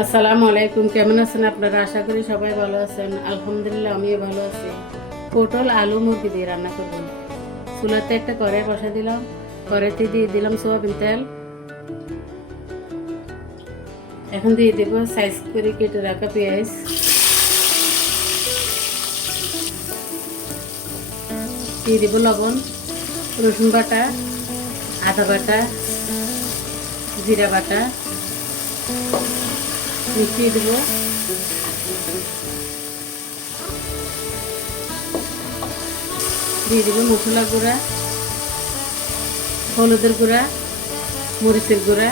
আসসালামু আলাইকুম। কেমন আছেন আপনারা? আশা করি সবাই ভালো আছেন। আলহামদুলিল্লাহ আমিও ভালো আছি। পটল আলু মুরগি দিয়ে রান্না করব। চুলাতে একটা কড়াই বসা দিলাম। কড়াইতে দিয়ে দিলাম সয়াবিন তেল। এখন দিয়ে দেব সাইজ করে কেটে রাখা পেঁয়াজ, দিয়ে দেব লবণ, রসুন বাটা, আদা বাটা, জিরা বাটা মিশিয়ে দেবো। দিয়ে দেবো মশলা গুঁড়া, হলুদের গুঁড়া, মরিচের গুঁড়া।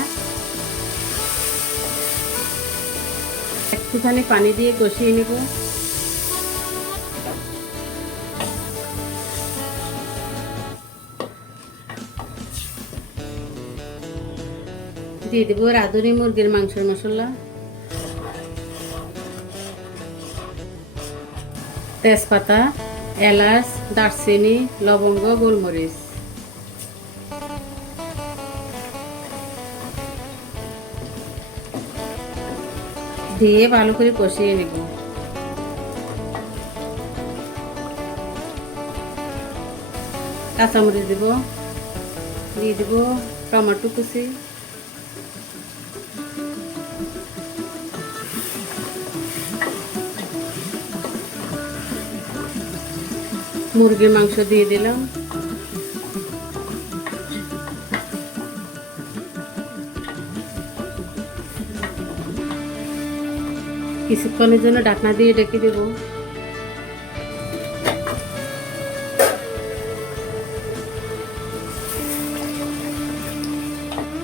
একটুখানি পানি দিয়ে কষিয়ে নেব। দিয়ে দেবো রাঁধুনি মুরগির মাংসের মশলা, তেজপাতা, এলাচ, দারচিনি, লবঙ্গ, গোলমরিচ। দিয়ে ভালো করে কষিয়ে নেব। কাঁচামরিচ দেব, দিয়ে দেব টমেটো কুচি, মুরগির মাংস দিয়ে দিলাম। কিছুক্ষণের জন্য ঢাকনা দিয়ে ঢেকে দেব।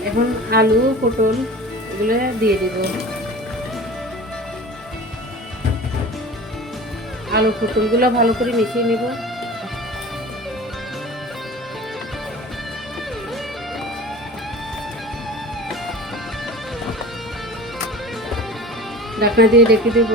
এখন আলু পটল এগুলো দিয়ে দেব। আলু পটলগুলো ভালো করে মিশিয়ে নেব। ঢাকনা দিয়ে ঢেকে দেব।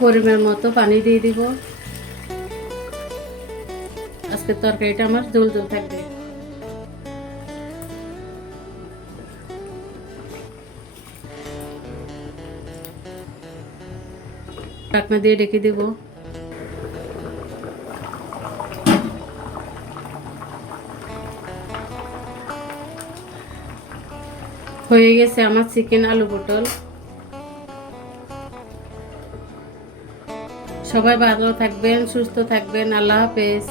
পরিমাণ মতো পানি দিয়ে দিব। আজকের তরকারিটা আমার ঝোল ঝোল থাকবে। ঢাকনা দিয়ে ঢেকে দেব। হয়ে গেছে আমার চিকেন আলু পটল। সবাই ভালো থাকবেন, সুস্থ থাকবেন। আল্লাহ হাফেজ।